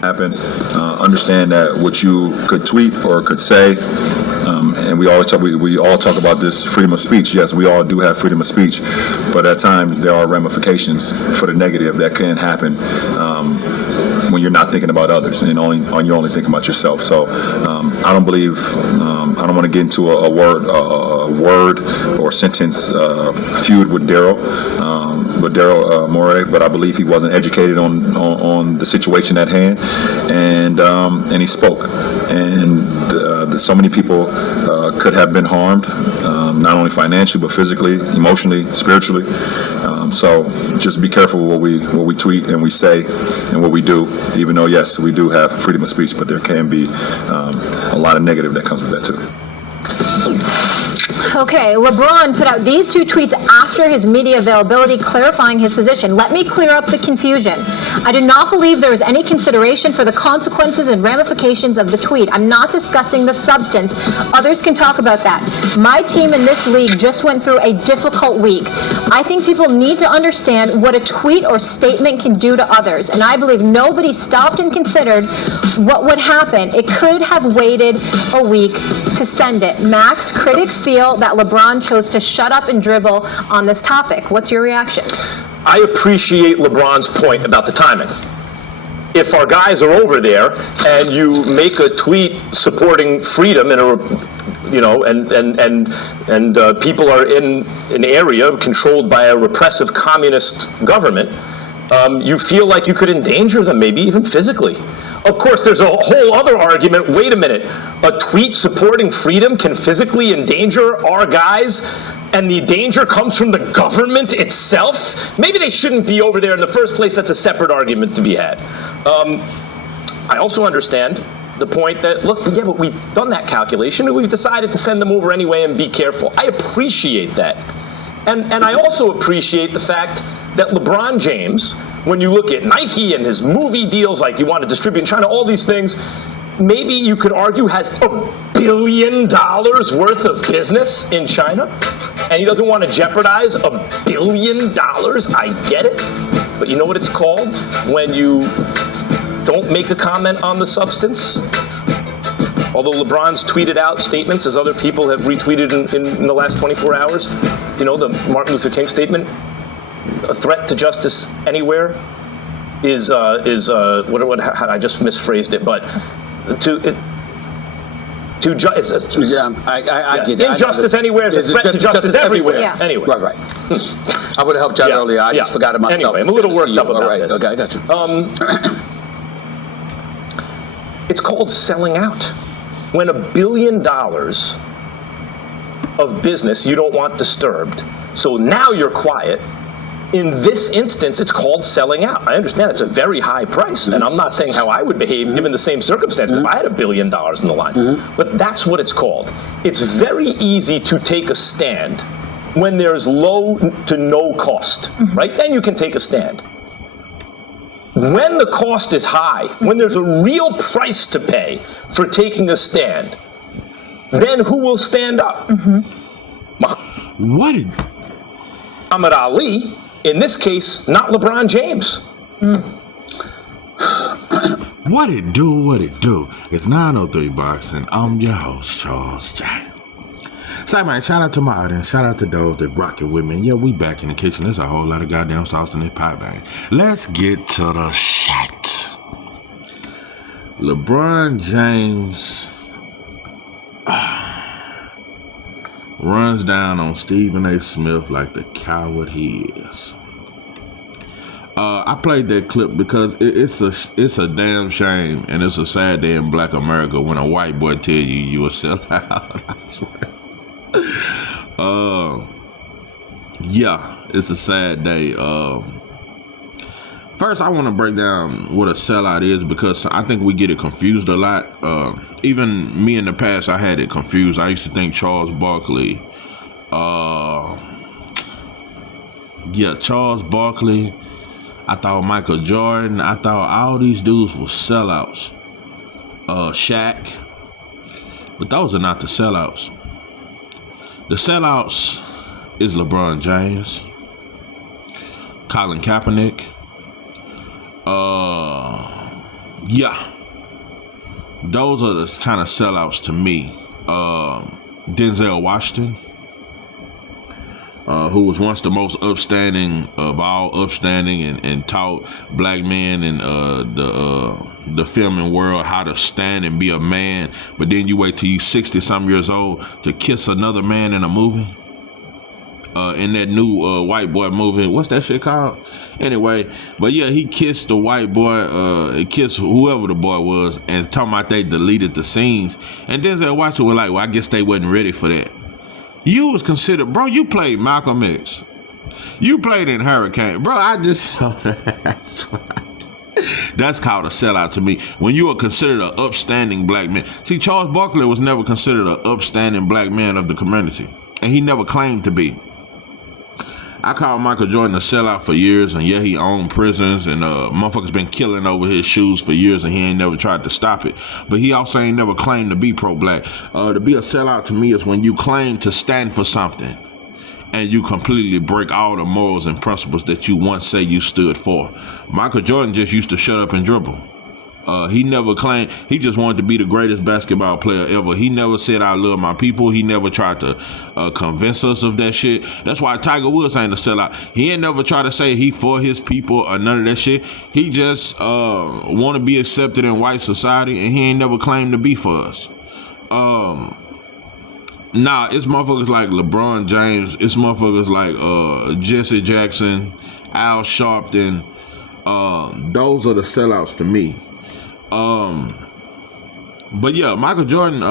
happen. Understand that what you could tweet or could say, and we all talk about this freedom of speech. Yes, we all do have freedom of speech, but at times there are ramifications for the negative that can happen when you're not thinking about others and you're only thinking about yourself. So I don't believe I don't want to get into a word or sentence feud with Daryl Morey, but I believe he wasn't educated on the situation at hand, and he spoke, and so many people could have been harmed, not only financially but physically, emotionally, spiritually. So just be careful what we tweet and we say and what we do. Even though yes, we do have freedom of speech, but there can be a lot of negative that comes with that too. Okay, LeBron put out these two tweets after his media availability clarifying his position. Let me clear up the confusion. I do not believe there is any consideration for the consequences and ramifications of the tweet. I'm not discussing the substance. Others can talk about that. My team in this league just went through a difficult week. I think people need to understand what a tweet or statement can do to others, and I believe nobody stopped and considered what would happen. It could have waited a week to send it. Max, critics feel that LeBron chose to shut up and dribble on this topic. What's your reaction? I appreciate LeBron's point about the timing. If our guys are over there and you make a tweet supporting freedom in a, and people are in an area controlled by a repressive communist government, you feel like you could endanger them, maybe even physically. Of course, there's a whole other argument. Wait a minute. A tweet supporting freedom can physically endanger our guys, and the danger comes from the government itself? Maybe they shouldn't be over there in the first place. That's a separate argument to be had. I also understand the point that, look, yeah, but we've done that calculation, and we've decided to send them over anyway and be careful. I appreciate that. And I also appreciate the fact that LeBron James, when you look at Nike and his movie deals, like you want to distribute in China, all these things, maybe you could argue has $1 billion worth of business in China, and he doesn't want to jeopardize $1 billion. I get it. But you know what it's called when you don't make a comment on the substance? Although LeBron's tweeted out statements, as other people have retweeted in the last 24 hours, you know, the Martin Luther King statement, a threat to justice anywhere is I just misphrased it, but injustice anywhere is a threat to justice everywhere. Yeah. Anyway. Right. I would have helped you out earlier. I just forgot it myself. Anyway, I'm a little worked up about this. Okay, I got you. It's called selling out. When $1 billion of business you don't want disturbed, so now you're quiet. In this instance, it's called selling out. I understand it's a very high price, and I'm not saying how I would behave given the same circumstances if I had $1 billion in the line. But that's what it's called. It's very easy to take a stand when there's low to no cost, right? Then you can take a stand. When the cost is high, when there's a real price to pay for taking a stand, then who will stand up? What? Muhammad Ali. In this case, not LeBron James. What it do? It's 903 Boxing. I'm your host, Charles J. So, man, shout out to my audience. Shout out to those that rock it with me. Yeah, we back in the kitchen. There's a whole lot of goddamn sauce in this pie bag. Let's get to the shit. LeBron James runs down on Stephen A. Smith like the coward he is. I played that clip because it's a damn shame, and it's a sad day in Black America when a white boy tell you a sellout. I swear. Yeah, it's a sad day. First, I want to break down what a sellout is because I think we get it confused a lot. Even me in the past, I had it confused. I used to think Charles Barkley. Charles Barkley. I thought Michael Jordan. I thought all these dudes were sellouts. Shaq. But those are not the sellouts. The sellouts is LeBron James, Colin Kaepernick, Yeah. Those are the kind of sellouts to me. Denzel Washington, who was once the most upstanding of all upstanding and taught black men in the filming world how to stand and be a man. But then you wait till you 60-some years old to kiss another man in a movie. In that new white boy movie, what's that shit called? Anyway, but yeah, he kissed the white boy, he kissed whoever the boy was, and talking about they deleted the scenes. And Denzel Washington was like, well, I guess they wasn't ready for that. You was considered, bro, you played Malcolm X. You played in Hurricane. Bro, I just saw that. That's called a sellout to me. When you are considered an upstanding black man. See, Charles Barkley was never considered an upstanding black man of the community. And he never claimed to be. I called Michael Jordan a sellout for years, and yeah, he owned prisons, and motherfuckers been killing over his shoes for years, and he ain't never tried to stop it. But he also ain't never claimed to be pro-black. To be a sellout to me is when you claim to stand for something, and you completely break all the morals and principles that you once say you stood for. Michael Jordan just used to shut up and dribble. He never claimed, he just wanted to be the greatest basketball player ever. He never said, I love my people. He never tried to convince us of that shit. That's why Tiger Woods ain't a sellout. He ain't never tried to say he for his people or none of that shit. He just want to be accepted in white society, and he ain't never claimed to be for us. Nah, it's motherfuckers like LeBron James. It's motherfuckers like Jesse Jackson, Al Sharpton. Those are the sellouts to me. But yeah, Michael Jordan,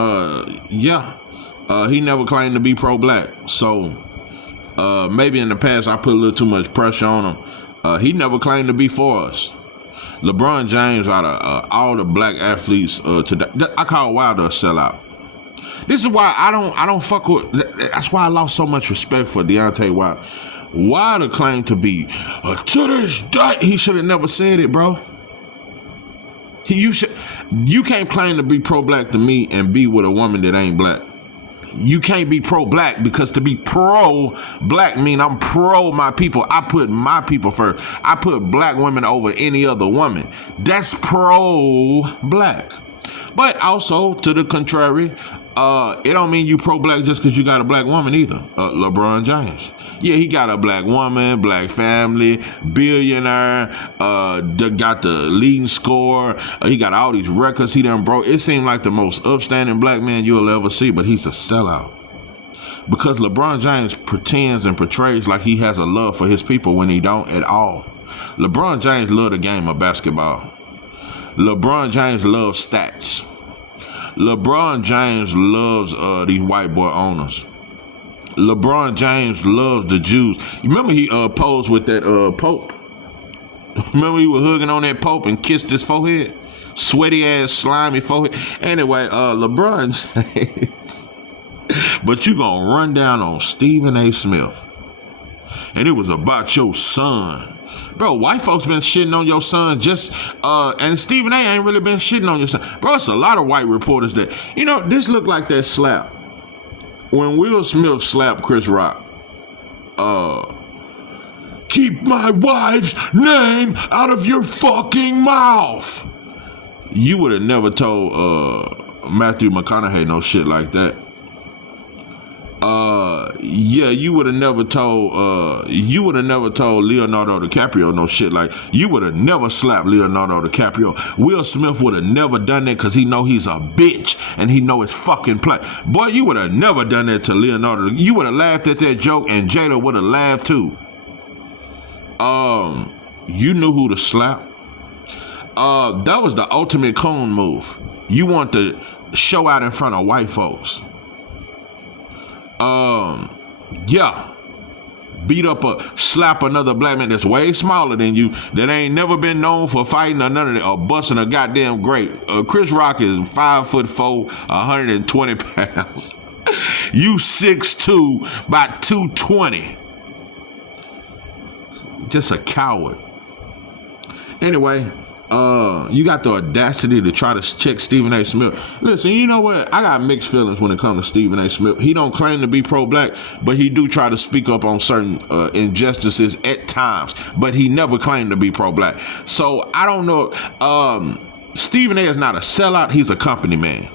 he never claimed to be pro-black. So, maybe in the past I put a little too much pressure on him. He never claimed to be for us. LeBron James, out of all the black athletes today, I call Wilder a sellout. This is why I don't fuck with. That's why I lost so much respect for Deontay Wilder. Wilder claimed to be to this day. He should have never said it, bro. You can't claim to be pro-black to me and be with a woman that ain't black. You can't be pro-black, because to be pro-black mean I'm pro my people. I put my people first. I put black women over any other woman. That's pro-black. But also, to the contrary, it don't mean you pro-black just because you got a black woman either. LeBron James. Yeah, he got a black woman, black family, billionaire, got the leading score. He got all these records he done broke. It seemed like the most upstanding black man you'll ever see, but he's a sellout. Because LeBron James pretends and portrays like he has a love for his people when he don't at all. LeBron James loves the game of basketball. LeBron James loves stats. LeBron James loves these white boy owners. LeBron James loves the Jews. You remember he posed with that Pope? Remember he was hugging on that Pope and kissed his forehead? Sweaty ass, slimy forehead. Anyway, LeBron James. But you gonna run down on Stephen A. Smith. And it was about your son. Bro, white folks been shitting on your son and Stephen A. ain't really been shitting on your son. Bro, it's a lot of white reporters that, this looked like that slap. When Will Smith slapped Chris Rock, keep my wife's name out of your fucking mouth. You would have never told Matthew McConaughey no shit like that. You would have never told Leonardo DiCaprio no shit like. You would have never slapped Leonardo DiCaprio. Will Smith would have never done that because he know he's a bitch and he know his fucking play. Boy, you would have never done that to Leonardo. You would have laughed at that joke and Jada would have laughed too. You knew who to slap. That was the ultimate coon move. You want to show out in front of white folks. Slap another black man that's way smaller than you, that ain't never been known for fighting or none of that, or busting a goddamn grape. Chris Rock is 5'4", 120 pounds. You 6'2", about 220. Just a coward. Anyway, you got the audacity to try to check Stephen A. Smith. Listen, you know what? I got mixed feelings when it comes to Stephen A. Smith. He don't claim to be pro-black, but he do try to speak up on certain injustices at times. But he never claimed to be pro-black. So I don't know. Stephen A is not a sellout. He's a company man.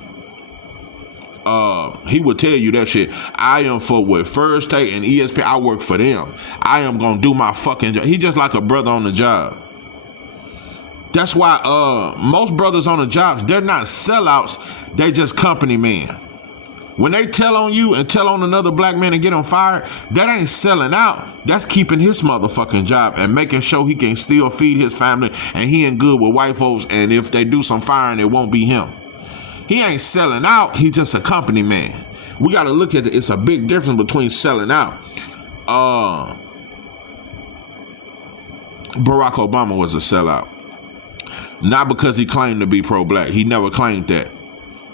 He would tell you that shit. I am for what First Take and ESPN. I work for them. I am gonna do my fucking job. He just like a brother on the job. That's why most brothers on the jobs, they're not sellouts. They just company men. When they tell on you and tell on another black man and get him fired, that ain't selling out. That's keeping his motherfucking job and making sure he can still feed his family and he ain't good with white folks. And if they do some firing, it won't be him. He ain't selling out. He's just a company man. We got to look at it. It's a big difference between selling out. Barack Obama was a sellout. Not because he claimed to be pro-black. He never claimed that.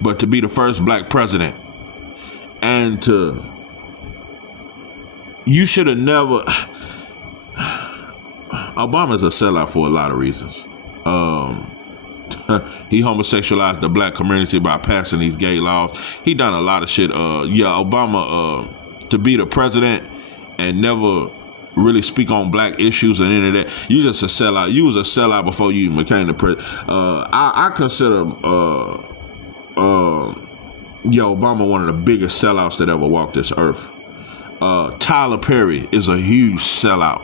But to be the first black president. And you should have never. Obama's a sellout for a lot of reasons. He homosexualized the black community by passing these gay laws. He done a lot of shit. Obama, to be the president and never really speak on black issues and any of that, you just a sellout. You was a sellout before you even became the president. I consider Obama one of the biggest sellouts that ever walked this earth. Tyler Perry is a huge sellout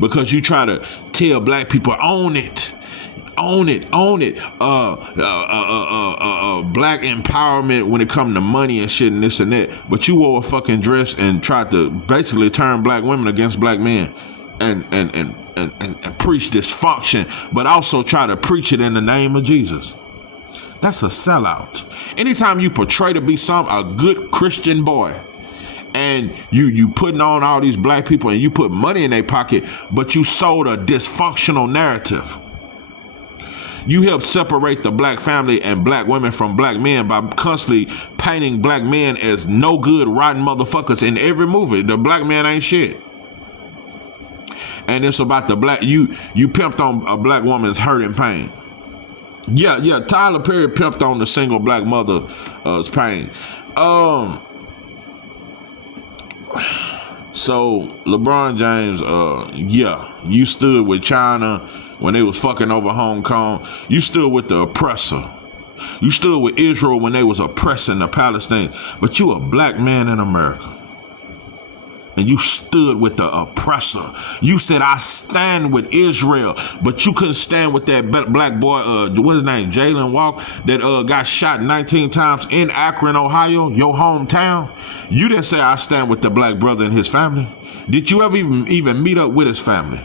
because you try to tell black people own it. Black empowerment when it come to money and shit and this and that. But you wore a fucking dress and tried to basically turn black women against black men and preach dysfunction, but also try to preach it in the name of Jesus. That's a sellout. Anytime you portray to be a good Christian boy, and you putting on all these black people and you put money in their pocket, but you sold a dysfunctional narrative. You help separate the black family and black women from black men by constantly painting black men as no good, rotten motherfuckers in every movie. The black man ain't shit. And it's about the black, you pimped on a black woman's hurt and pain. Yeah, Tyler Perry pimped on the single black mother's pain. So LeBron James, you stood with China when they was fucking over Hong Kong. You stood with the oppressor. You stood with Israel when they was oppressing the Palestinians. But you a black man in America. And you stood with the oppressor. You said, I stand with Israel. But you couldn't stand with that black boy, what's his name, Jalen Walker, that got shot 19 times in Akron, Ohio, your hometown. You didn't say, I stand with the black brother and his family. Did you ever even meet up with his family?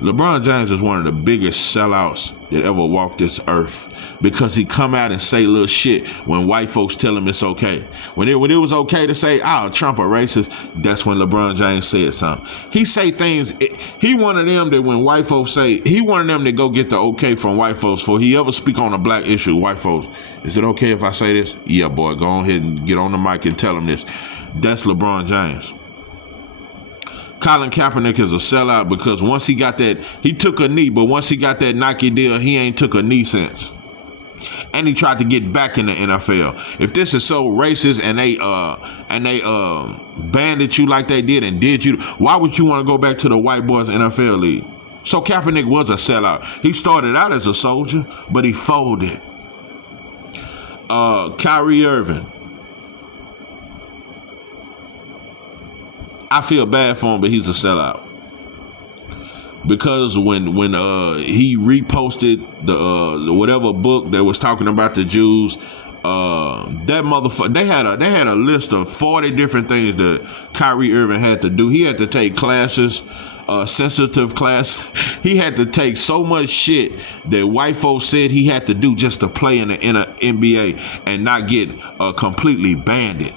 LeBron James is one of the biggest sellouts that ever walked this earth because he come out and say little shit when white folks tell him it's okay. When it was okay to say, Trump a racist, that's when LeBron James said something. He say things, he one of them that when white folks say, he one of them that go get the okay from white folks before he ever speak on a black issue. White folks, is it okay if I say this? Yeah, boy, go ahead and get on the mic and tell him this. That's LeBron James. Colin Kaepernick is a sellout because once he got that, he took a knee, but once he got that Nike deal, he ain't took a knee since. And he tried to get back in the NFL. If this is so racist and they banded you like they did and did you, why would you want to go back to the white boys NFL league? So Kaepernick was a sellout. He started out as a soldier, but he folded. Kyrie Irving. I feel bad for him, but he's a sellout. Because when he reposted the whatever book that was talking about the Jews, that motherfucker, they had a list of 40 different things that Kyrie Irving had to do. He had to take classes, sensitive class. He had to take so much shit that white folks said he had to do just to play in the NBA and not get completely banned.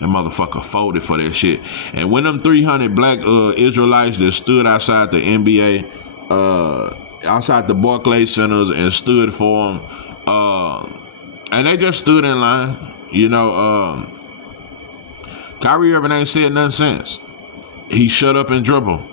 That motherfucker folded for that shit. And when them 300 black Israelites that stood outside the NBA, outside the Barclays Centers and stood for him, and they just stood in line, Kyrie Irving ain't said nothing since. He shut up and dribbled.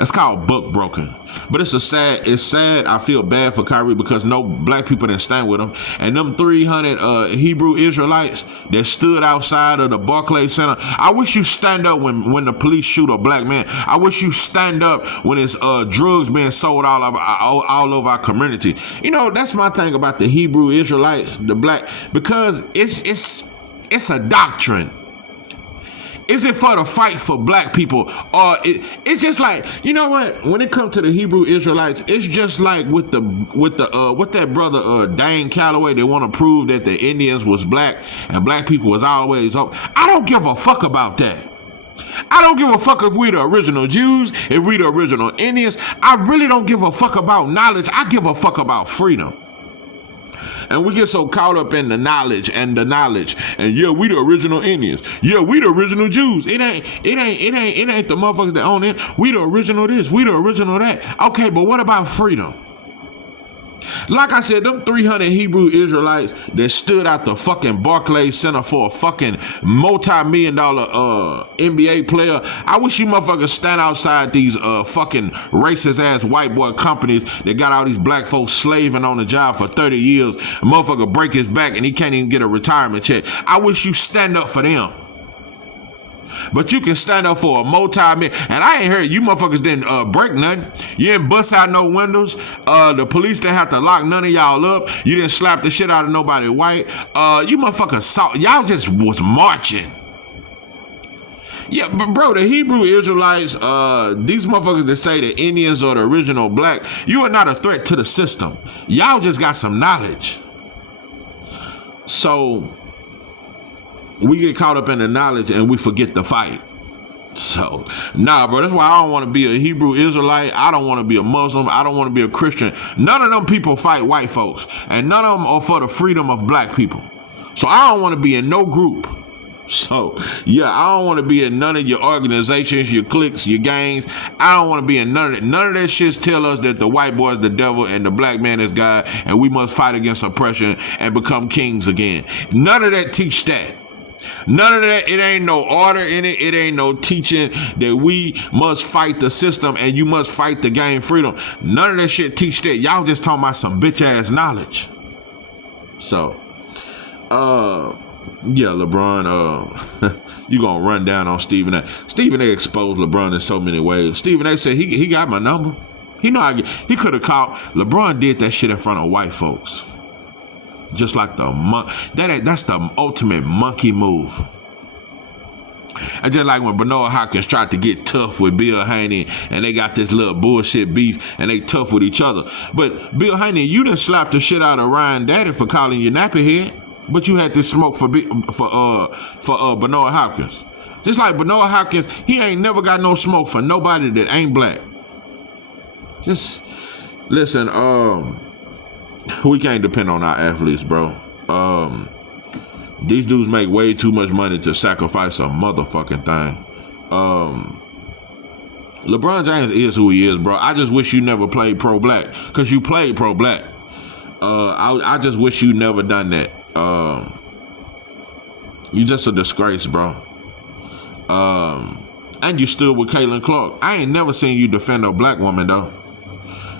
It's called book broken. But it's sad. I feel bad for Kyrie because no black people didn't stand with him. And them 300 Hebrew Israelites that stood outside of the Barclays Center, I wish you stand up when the police shoot a black man. I wish you stand up when it's drugs being sold all over our community. You know, that's my thing about the Hebrew Israelites, the black, because it's a doctrine. Is it for the fight for black people, or it's just like, you know what? When it comes to the Hebrew Israelites, it's just like with that brother Dane Calloway. They want to prove that the Indians was black and black people was always up. I don't give a fuck about that. I don't give a fuck if we the original Jews, if we the original Indians. I really don't give a fuck about knowledge. I give a fuck about freedom. And we get so caught up in the knowledge. And yeah, we the original Indians. Yeah, we the original Jews. It ain't the motherfuckers that own it. We the original this, we the original that. Okay, but what about freedom? Like I said, them 300 Hebrew Israelites that stood out the fucking Barclays Center for a fucking multi-million-dollar NBA player. I wish you motherfuckers stand outside these fucking racist-ass white boy companies that got all these black folks slaving on the job for 30 years. A motherfucker break his back and he can't even get a retirement check. I wish you stand up for them. But you can stand up for a multi-million. And I ain't heard you motherfuckers didn't break nothing. You didn't bust out no windows. The police didn't have to lock none of y'all up. You didn't slap the shit out of nobody white. You motherfuckers saw. Y'all just was marching. Yeah, but bro, the Hebrew Israelites, these motherfuckers that say the Indians are the original black, you are not a threat to the system. Y'all just got some knowledge. So we get caught up in the knowledge and we forget the fight. So, nah, bro, that's why I don't want to be a Hebrew Israelite. I don't want to be a Muslim. I don't want to be a Christian. None of them people fight white folks. And none of them are for the freedom of black people. So I don't want to be in no group. So, yeah, I don't want to be in none of your organizations, your cliques, your gangs. I don't want to be in none of that. None of that shit tell us that the white boy is the devil and the black man is God and we must fight against oppression and become kings again. None of that teach that. None of that. It ain't no order in it. It ain't no teaching that we must fight the system and you must fight to gain freedom. None of that shit teach that. Y'all just talking about some bitch ass knowledge. So, yeah, LeBron, you gonna run down on Stephen A. Stephen A. exposed LeBron in so many ways. Stephen A. said he got my number. He he could have called. LeBron did that shit in front of white folks. Just like that's the ultimate monkey move. And just like when Bernard Hopkins tried to get tough with Bill Haney and they got this little bullshit beef and they tough with each other. But Bill Haney, you done slapped the shit out of Ryan Daddy for calling you nappy head. But you had this smoke for Bernard Hopkins. Just like Bernard Hopkins, he ain't never got no smoke for nobody that ain't black. Just listen, we can't depend on our athletes, bro. These dudes make way too much money to sacrifice a motherfucking thing. LeBron James is who he is, bro. I just wish you never played pro-black, because you played pro-black. I just wish you never done that. You just a disgrace, bro. And you stood with Caitlin Clark. I ain't never seen you defend a black woman, though.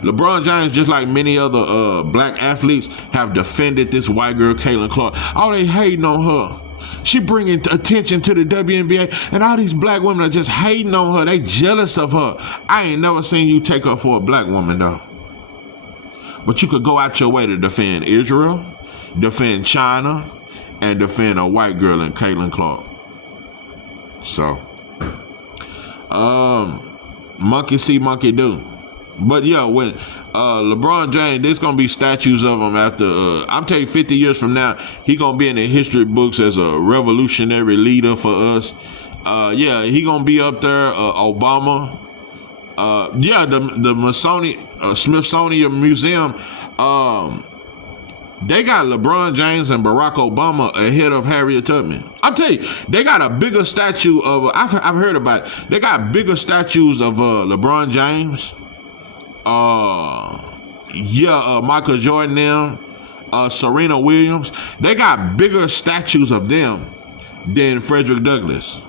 LeBron James, just like many other black athletes, have defended this white girl, Caitlin Clark. Oh, they hating on her. She bringing attention to the WNBA, and all these black women are just hating on her. They jealous of her. I ain't never seen you take her for a black woman, though. But you could go out your way to defend Israel, defend China, and defend a white girl in Caitlin Clark. So, monkey see, monkey do. But yeah, when LeBron James, there's gonna be statues of him after. I'm telling you, 50 years from now, he gonna be in the history books as a revolutionary leader for us. Yeah, he gonna be up there. Obama. Yeah, the Smithsonian Museum. They got LeBron James and Barack Obama ahead of Harriet Tubman. I'll tell you, they got a bigger statue of. I've heard about it. They got bigger statues of LeBron James. Michael Jordan now, Serena Williams. They got bigger statues of them than Frederick Douglass.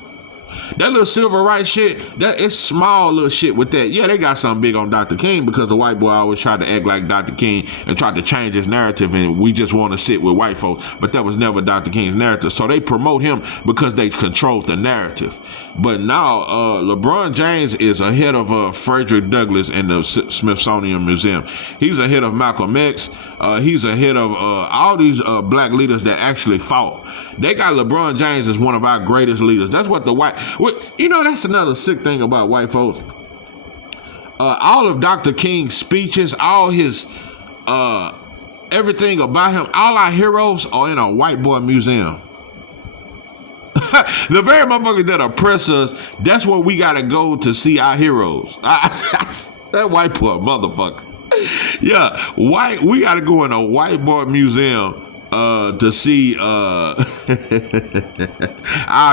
That little civil rights shit, that it's small little shit with that. Yeah, they got something big on Dr. King because the white boy always tried to act like Dr. King and tried to change his narrative, and we just want to sit with white folks. But that was never Dr. King's narrative. So they promote him because they control the narrative. But now LeBron James is ahead of Frederick Douglass in the Smithsonian Museum. He's ahead of Malcolm X. He's ahead of all these black leaders that actually fought. They got LeBron James as one of our greatest leaders. That's what that's another sick thing about white folks. All of Dr. King's speeches, all his everything about him, all our heroes are in a white boy museum. The very motherfuckers that oppress us, that's where we gotta go to see our heroes. That white boy motherfucker. Yeah, we gotta go in a white boy museum to see our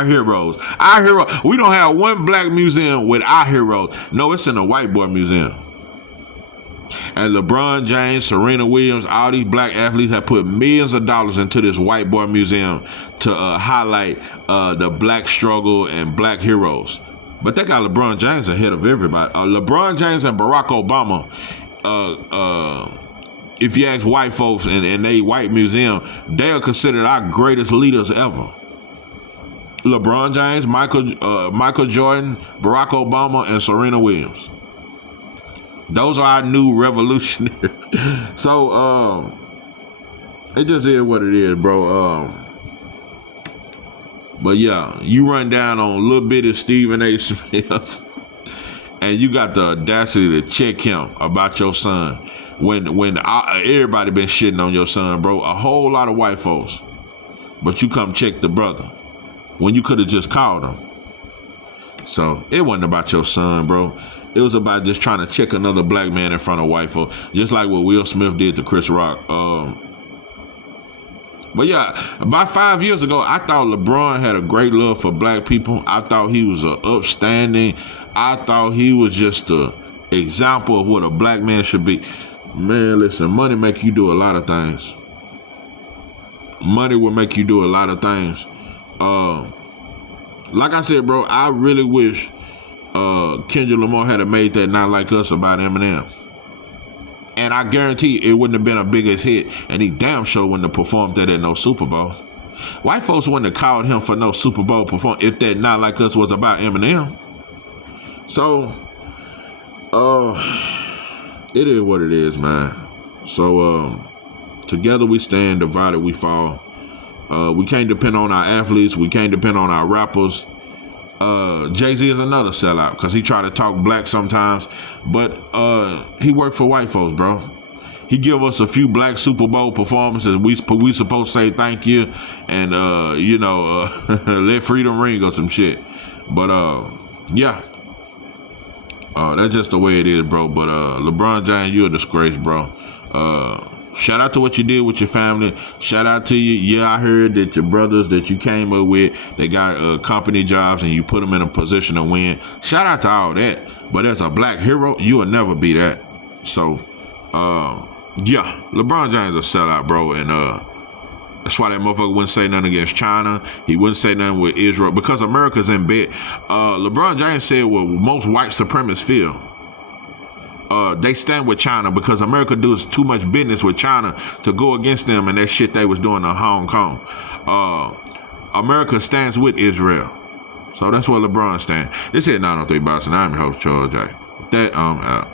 heroes. Our hero. We don't have one black museum with our heroes. No, it's in a white boy museum. And LeBron James, Serena Williams, all these black athletes have put millions of dollars into this white boy museum to highlight the black struggle and black heroes. But they got LeBron James ahead of everybody. LeBron James and Barack Obama, if you ask white folks in a white museum, they are considered our greatest leaders ever. LeBron James, Michael Jordan, Barack Obama, and Serena Williams. Those are our new revolutionaries. So, it just is what it is, bro. But yeah, you run down on little bitty Stephen A. Smith, and you got the audacity to check him about your son when everybody been shitting on your son, bro. A whole lot of white folks, but you come check the brother when you could have just called him. So it wasn't about your son, bro. It was about just trying to check another black man in front of white folks, just like what Will Smith did to Chris Rock. But yeah, about 5 years ago, I thought LeBron had a great love for black people. I thought he was upstanding. I thought he was just an example of what a black man should be. Man, listen, money make you do a lot of things. Money will make you do a lot of things. Like I said, bro, I really wish Kendrick Lamar had made that Not Like Us about Eminem. And I guarantee it wouldn't have been a biggest hit, and he damn sure wouldn't have performed that at no Super Bowl. White folks wouldn't have called him for no Super Bowl performance if that Not Like Us was about Eminem. So, it is what it is, man. So, together we stand, divided we fall. We can't depend on our athletes. We can't depend on our rappers. Jay-Z is another sellout because he try to talk black sometimes, but he worked for white folks, bro. He give us a few black Super Bowl performances. We supposed to say thank you and let freedom ring or some shit. But yeah, that's just the way it is, bro. But LeBron James, you're a disgrace, bro. Shout out to what you did with your family. Shout out to you. Yeah, I heard that your brothers that you came up with, they got company jobs and you put them in a position to win. Shout out to all that. But as a black hero, you will never be that. So, yeah, LeBron James is a sellout, bro. And that's why that motherfucker wouldn't say nothing against China. He wouldn't say nothing with Israel because America's in bed. LeBron James said what most white supremacists feel. They stand with China because America does too much business with China to go against them and that shit they was doing in Hong Kong. America stands with Israel. So that's where LeBron stands. This is 903 Boxing. I'm your host, Charles J. With that, I'm out.